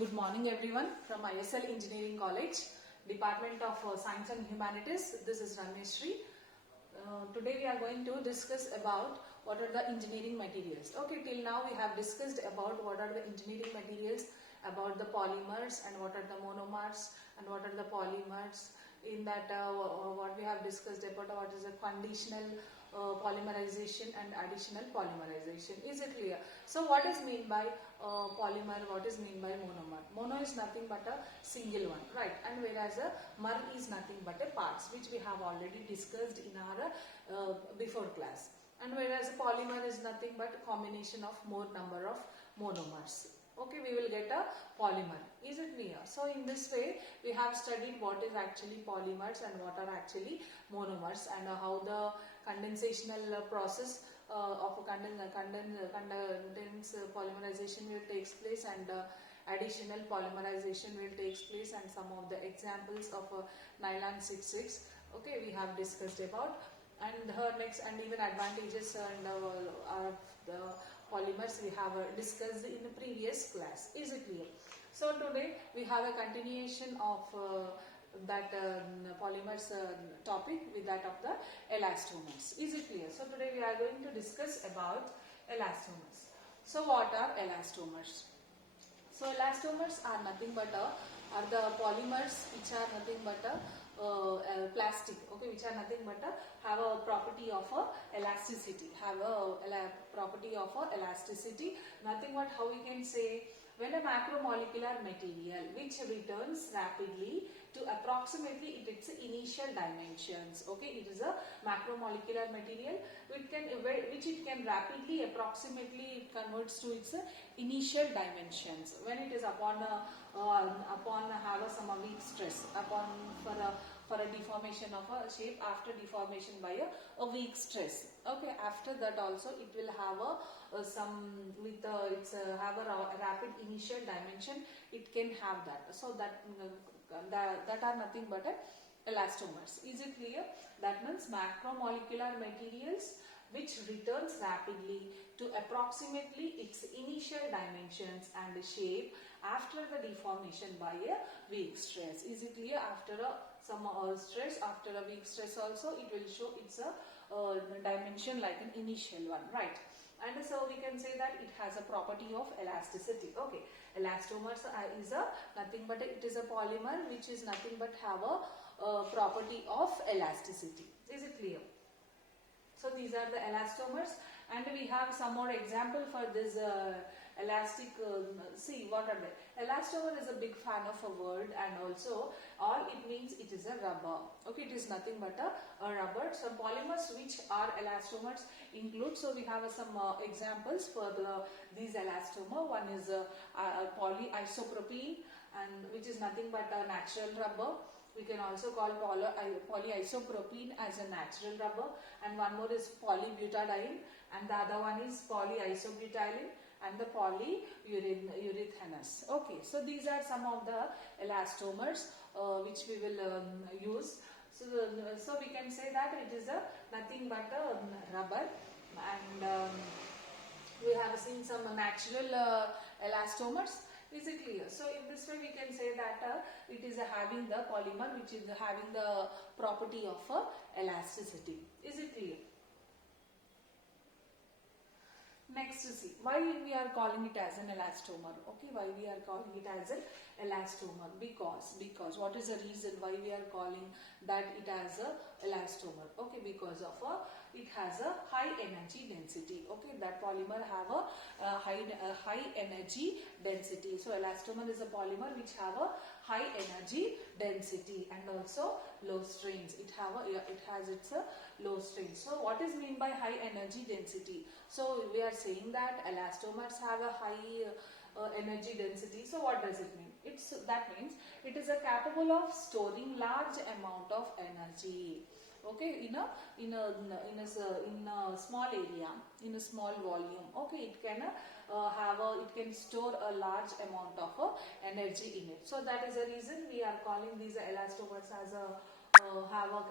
Good morning everyone from ISL Engineering College, Department of Science and Humanities. This is Rameshri. Today we are going to discuss about what are the engineering materials. Okay, till now we have discussed about what are the engineering materials, about the polymers and what are the monomers and what are the polymers. In that what we have discussed about what is a conditional polymerization and additional polymerization. Is it clear? So what is mean by polymer, what is mean by monomer? Mono is nothing but a single one, right? And whereas a mer is nothing but a parts, which we have already discussed in our before class. And whereas a polymer is nothing but a combination of more number of monomers. Okay, we will get a polymer. Is it clear? So in this way we have studied what is actually polymers and what are actually monomers, and how the condensational process of condense polymerization will takes place, and additional polymerization will takes place, and some of the examples of nylon 6,6 okay we have discussed about, and her next, and even advantages and the polymers we have discussed in the previous class. Is it clear? So today we have a continuation of that polymers topic with that of the elastomers. Is it clear? So today we are going to discuss about elastomers. So what are elastomers? So elastomers are nothing but are the polymers which are nothing but plastic, okay, which are nothing but have a property of elasticity, property of elasticity. Nothing but how we can say, when a macromolecular material which returns rapidly to approximately its initial dimensions, okay, it is a macromolecular material which it can rapidly, approximately it converts to its initial dimensions when it is upon have some weak stress, for a deformation of a shape, after deformation by a weak stress. Okay, after that also it will have a have a rapid initial dimension, it can have that. So that are nothing but elastomers. Is it clear? That means macromolecular materials which returns rapidly to approximately its initial dimensions and shape after the deformation by a weak stress. Is it clear? After some stress, after a weak stress also, it will show its dimension like an initial one, right? And so we can say that it has a property of elasticity. Okay, elastomers is nothing but it is a polymer which is nothing but have a property of elasticity. Is it clear? So these are the elastomers, and we have some more example for this elastic. See, what are they? Elastomer is a big fan of a word, and also all it means it is a rubber. Okay, it is nothing but a rubber. Some polymers which are elastomers include. So we have some examples for these elastomer. One is polyisopropene, and which is nothing but a natural rubber. We can also call polyisopropene as a natural rubber, and one more is polybutadiene, and the other one is polyisobutylene, and the polyurethanes. Okay, so these are some of the elastomers which we will use. So we can say that it is nothing but a rubber, and we have seen some natural elastomers. Is it clear? So in this way we can say that it is having the polymer which is having the property of elasticity. Is it clear? Next, see why we are calling it as an elastomer. Okay, why we are calling it as an elastomer? Because what is the reason why we are calling that it as a elastomer? Okay, because of it has a high energy density. Okay, that polymer have a high energy density. So elastomer is a polymer which have a high energy density and also low strains. It has its low strains. So what is mean by high energy density? So we are saying that elastomers have a high energy density. So what does it mean? That means it is capable of storing large amount of energy. Okay, in a small area, in a small volume. Okay, it can it can store a large amount of energy in it. So that is the reason we are calling these elastomers as have a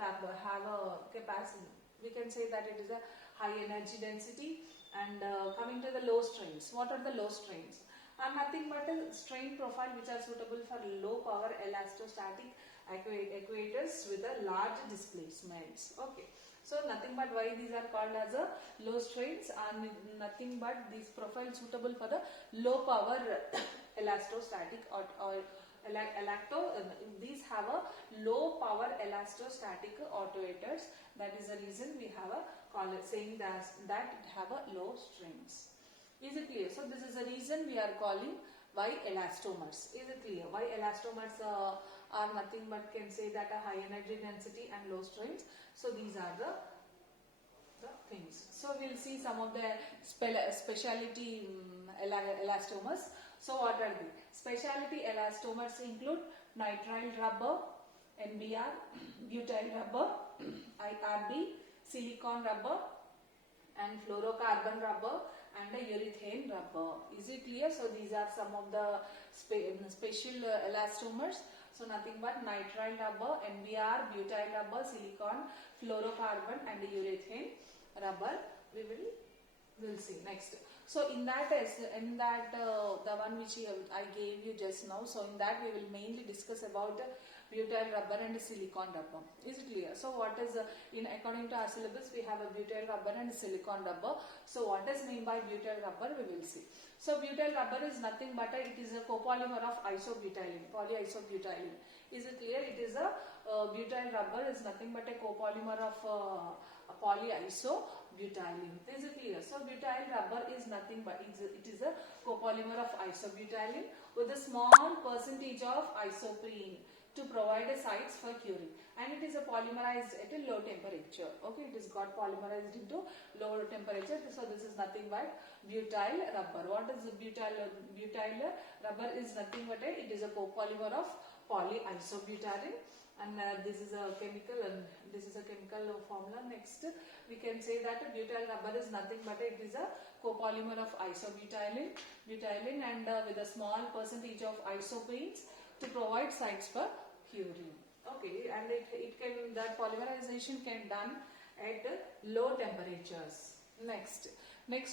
capacity. We can say that it is a high energy density. And coming to the low strains, what are the low strains? are nothing but a strain profile which are suitable for low power elastostatic actuators with a large displacements. Okay. So nothing but why these are called as a low strains are nothing but these profiles suitable for the low power elastostatic or these have a low power elastostatic actuators. That is the reason we have a call it saying that it have a low strains. Is it clear? So this is the reason we are calling why elastomers. Is it clear? Why elastomers are nothing but can say that a high energy density and low strains. So these are the things. So we'll see some of the specialty elastomers. So what are they? Specialty elastomers include nitrile rubber, NBR, butyl rubber, IRB, silicone rubber, and fluorocarbon rubber, and a urethane rubber. Is it clear? So these are some of the special elastomers. So nothing but nitrile rubber, NBR, butyl rubber, silicone, fluorocarbon, and urethane rubber. We'll see next. So in that the one which I gave you just now. So in that we will mainly discuss about butyl rubber and silicone rubber. Is it clear? So what is according to our syllabus we have a butyl rubber and silicone rubber. So what is meant by butyl rubber we will see. So butyl rubber is nothing but it is a copolymer of isobutylene, polyisobutylene. Is it clear? It is a butyl rubber is nothing but a copolymer of polyisobutylene. Is it clear? So butyl rubber is nothing but it is a copolymer of isobutylene with a small percentage of isoprene to provide a sites for curing, and it is a polymerized at a low temperature. Okay, it is got polymerized into low temperature. So this is nothing but butyl rubber. What is the butyl rubber is nothing but it is a copolymer of polyisobutylene, and this is a chemical formula. Next we can say that a butyl rubber is nothing but it is a copolymer of isobutylene and with a small percentage of isoprenes to provide sites for curing. Okay, and it can, that polymerization can done at low temperatures. Next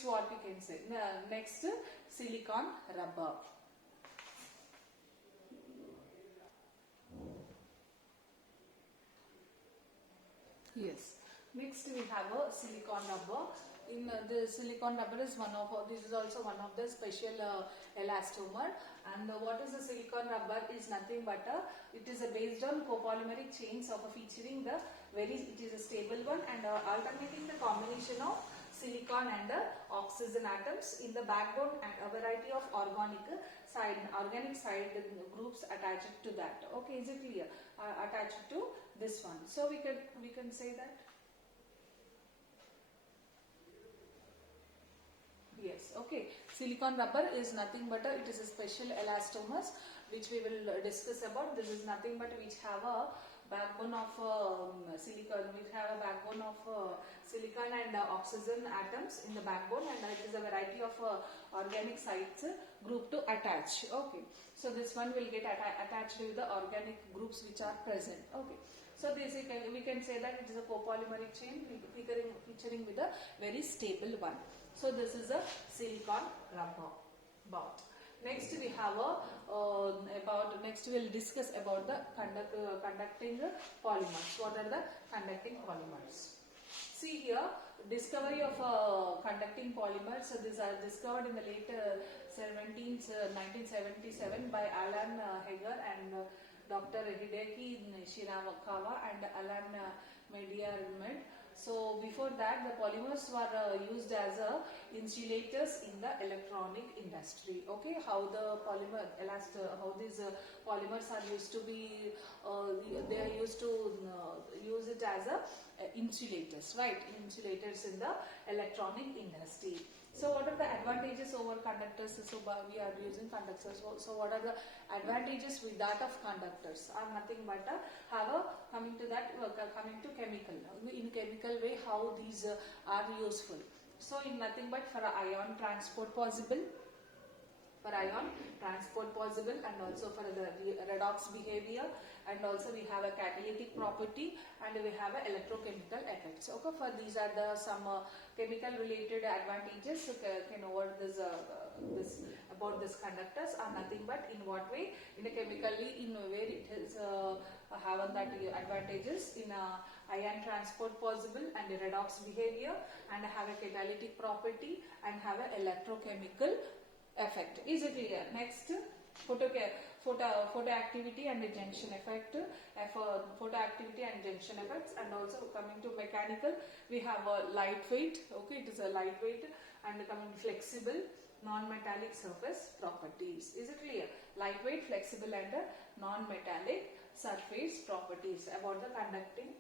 what we can say? Next, silicone rubber. Yes. Next we have a silicone rubber. In the silicone rubber is this is also one of the special elastomer. And what is the silicone rubber is nothing but it is based on copolymeric chains of featuring the it is a stable one and alternating the combination of silicon and oxygen atoms in the backbone and a variety of organic side groups attached to that. Okay, is it clear? Attached to this one. So we can say that. Yes, okay. Silicone rubber is nothing but it is a special elastomers which we will discuss about. This is nothing but which have a backbone of silicon. We have a backbone of silicon and oxygen atoms in the backbone, and it is a variety of organic sites group to attach. Okay, so this one will get attached with the organic groups which are present. Okay. So basically we can say that it is a copolymeric chain featuring with a very stable one. So this is a silicone rubber bound. Next we have next we will discuss about the conducting polymers. What are the conducting polymers? See here, discovery of conducting polymers. So these are discovered in the late 1977 by Alan Hager and Dr. Hideki Shirakawa and Alan Mediarmed. So before that, the polymers were used as insulators in the electronic industry. Okay, how the how these polymers are used to be, they are used to use it as insulators, right? Insulators in the electronic industry. So what are the advantages over conductors? So we are using conductors. So what are the advantages with that of conductors? Are nothing but coming to chemical. In chemical way, how these are useful. So in nothing but for ion transport possible. And also for the redox behavior, and also we have a catalytic property, and we have a electrochemical effects. Okay, for these are the some chemical related advantages can over this about this conductors are nothing but in what way, in a chemically, in where it is have that advantages in ion transport possible and a redox behavior and have a catalytic property and have an electrochemical effect. Is it clear? Next, photoactivity and the junction effect, photoactivity and junction effects, and also coming to mechanical, we have a lightweight, okay, it is a lightweight, and coming flexible, non-metallic surface properties. Is it clear? Lightweight, flexible, and non-metallic surface properties about the conducting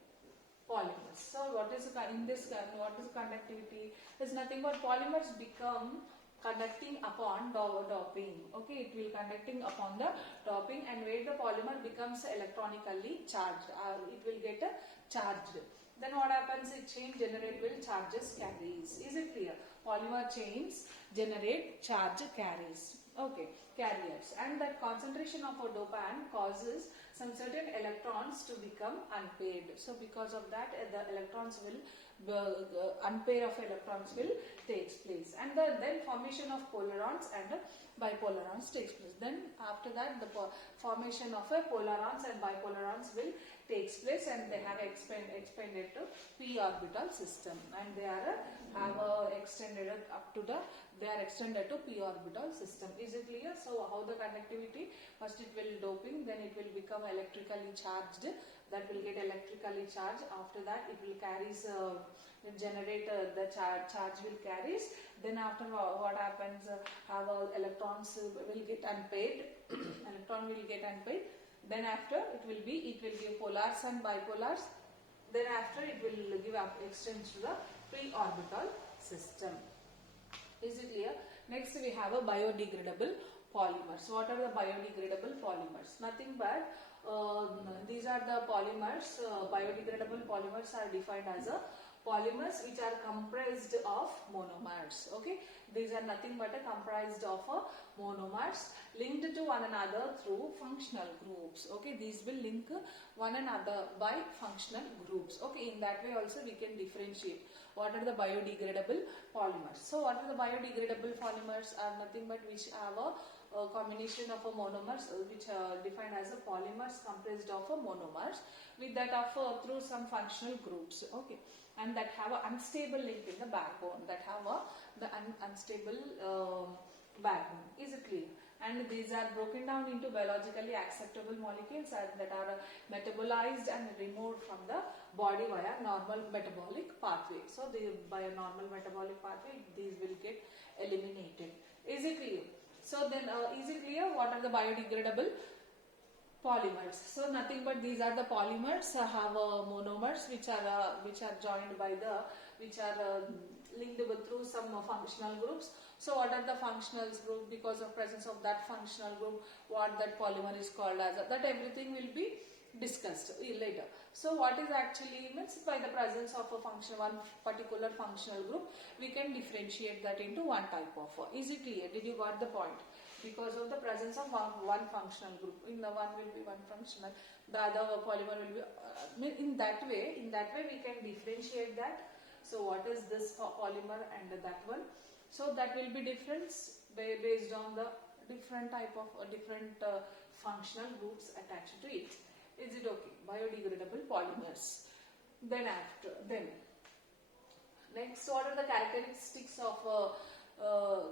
polymers. So what is in this, what is conductivity? Is nothing but polymers become conducting upon doping. Okay, it will conducting upon the doping, and where the polymer becomes electronically charged, it will get charged. Then what happens? It chain generate will charges carries. Is it clear? Polymer chains generate charge carries. Okay, carriers, and that concentration of a dopant causes some certain electrons to become unpaired. So because of that, the electrons will unpair of electrons will takes place, and then formation of polarons and bipolarons takes place. Then after that, the formation of a polarons and bipolarons will takes place, and they have expanded to p orbital system, and they are extended up to the, they are extended to p orbital system. Is it clear? So how the conductivity? First it will doping, then it will become electrically charged, that will get electrically charged. After that it will carries generate the charge will carries. Then after what happens, have electrons will get unpaired electron will get unpaired. Then after it will give polars and bipolars. Then after it will give up extends to the p-orbital system. Is it clear? Next we have a biodegradable polymers. What are the biodegradable polymers? Nothing but these are the polymers. Biodegradable polymers are defined as a polymers which are comprised of monomers. Okay, these are nothing but comprised of monomers linked to one another through functional groups. Okay, these will link one another by functional groups. Okay, in that way also we can differentiate what are the biodegradable polymers. So what are the biodegradable polymers? Are nothing but which have a combination of monomers, which are defined as a polymers comprised of monomers with that of through some functional groups. Okay, and that have an unstable link in the backbone, that have the unstable backbone. Is it clear? And these are broken down into biologically acceptable molecules that are metabolized and removed from the body via normal metabolic pathway. So by a normal metabolic pathway these will get eliminated. Is it clear? So then is it clear what are the biodegradable polymers? So nothing but these are the polymers have monomers which are joined by the, which are linked with through some functional groups. So what are the functional group? Because of presence of that functional group, what that polymer is called as, that everything will be discussed later. So what is actually means, by the presence of a function, one particular functional group, we can differentiate that into one type of. Is it clear? Did you got the point? Because of the presence of one functional group, in the one will be one functional, the other polymer will be in that way we can differentiate that. So what is this polymer and that one? So that will be difference based on the different type of different functional groups attached to it. Is it okay? Biodegradable polymers. Then next, what are the characteristics of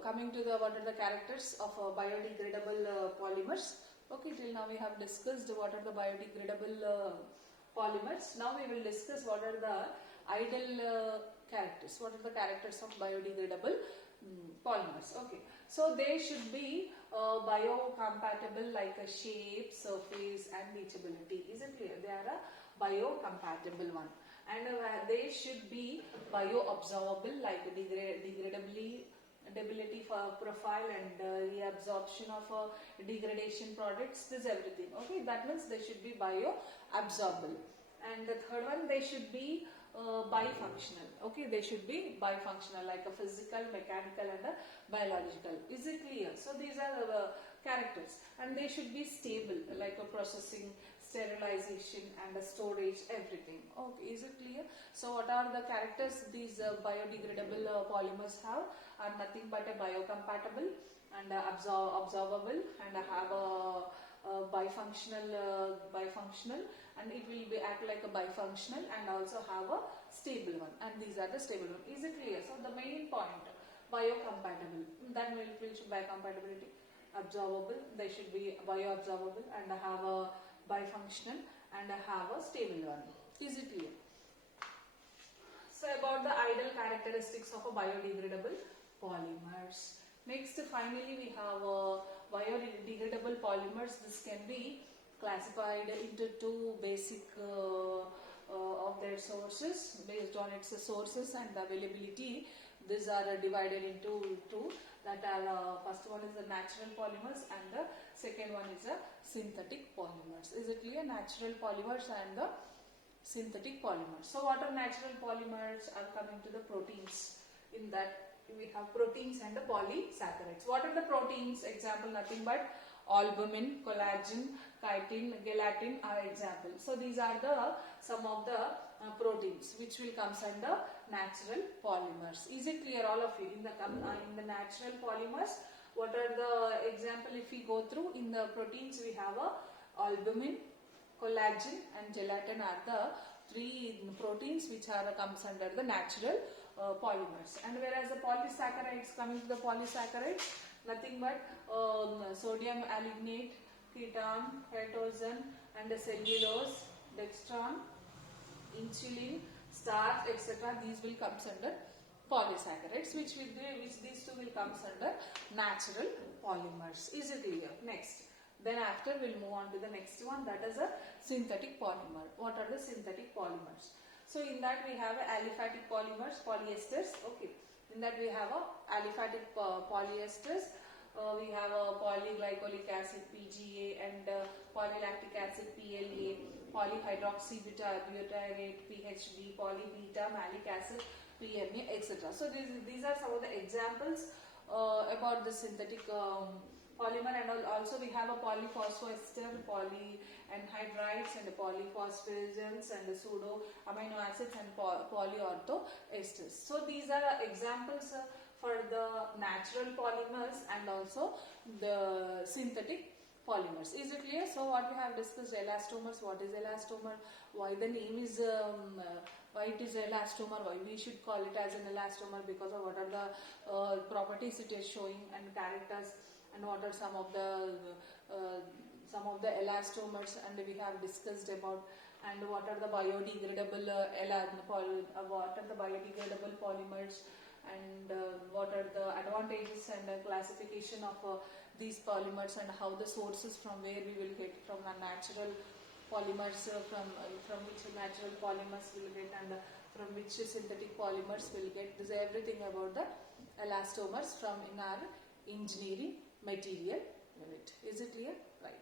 coming to the, what are the characters of biodegradable polymers? Okay, till now we have discussed what are the biodegradable polymers. Now we will discuss what are the ideal characters. What are the characters of biodegradable polymers? Okay, so they should be biocompatible, like a shape, surface and leachability. Is it clear? They are a biocompatible one. And they should be bioabsorbable, like degradability for profile and reabsorption of degradation products. This everything. Okay, that means they should be bioabsorbable. And the third one, they should be bifunctional. Okay, they should be bifunctional, like a physical, mechanical and a biological. Is it clear? So these are the characters, and they should be stable, like a processing, sterilization and a storage, everything. Okay, is it clear? So what are the characters these biodegradable polymers have? Are nothing but a biocompatible, and absorbable, and have a bifunctional, and it will be act like a bifunctional, and also have a stable one, and these are the stable one. Is it clear? So the main point, biocompatible, that will biocompatibility, absorbable, they should be bioabsorbable, and have a bifunctional, and have a stable one. Is it clear? So about the ideal characteristics of a biodegradable polymers. Next, finally, we have biodegradable polymers. This can be classified into two basic of their sources based on its sources and the availability. These are divided into two. That are first one is the natural polymers, and the second one is the synthetic polymers. Is it clear? Natural polymers and the synthetic polymers. So what are natural polymers? Are coming to the proteins. In that we have proteins and the polysaccharides. What are the proteins? Example, nothing but albumin, collagen, chitin, gelatin are examples. So these are the some of the proteins which will comes under natural polymers. Is it clear, all of you? In the natural polymers, what are the example? If we go through, in the proteins we have albumin, collagen and gelatin are the three proteins which are comes under the natural polymers. And whereas the polysaccharides, coming to the polysaccharides, nothing but sodium alignate, ketone, phytosen and cellulose, dextran, insulin, starch, etc. These will comes under polysaccharides, which these two will comes under natural polymers. Is it clear? Next. Then after we'll move on to the next one, that is a synthetic polymer. What are the synthetic polymers? So in that we have aliphatic polymers, polyesters. Okay. In that we have aliphatic polyesters. We have polyglycolic acid PGA and polylactic acid PLA, polyhydroxybutyrate PHB, polybeta malic acid PMA, etc. So these are some of the examples about the synthetic polymer. And also we have a polyphosphoester, polyanhydrides and polyphosphorescents and the pseudo amino acids and polyorthoesters. So these are examples for the natural polymers and also the synthetic polymers. Is it clear? So what we have discussed, elastomers. What is elastomer? Why the name is why it is elastomer? Why we should call it as an elastomer? Because of what are the properties it is showing and characters, and what are some of the elastomers, and we have discussed about, and what are the biodegradable polymers, and what are the advantages and classification of these polymers, and how the sources from where we will get from the natural polymers, from which natural polymers will get, and from which synthetic polymers will get. This is everything about the elastomers from in our engineering material unit. Is it clear? Right.